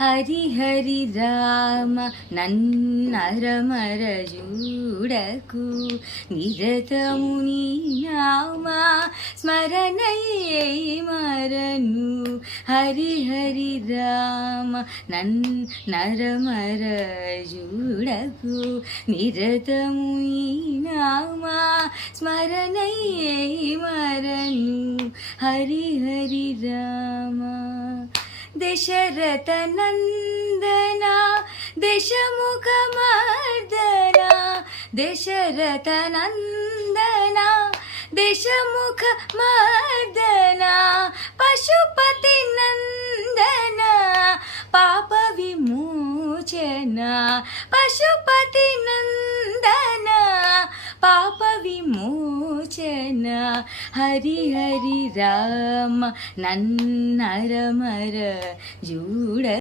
హరి హరి రామ నన్నరమర జూడకు నిరతము నీ నామ స్మరణయే మరను. హరి హరి రామ నన్నరమర జూడకు నిరతము నీ నామ స్మరణయే మరను. హరి హరి రామ. దశరథ నందనా దశముఖ మర్దనా దశరథ నందనా దశముఖ మర్దనా పశుపతి నందనా పాప విమోచన. పశుపతి నందనా పాప విమోచన. హరి హరి రామ నన్నరమర జూడ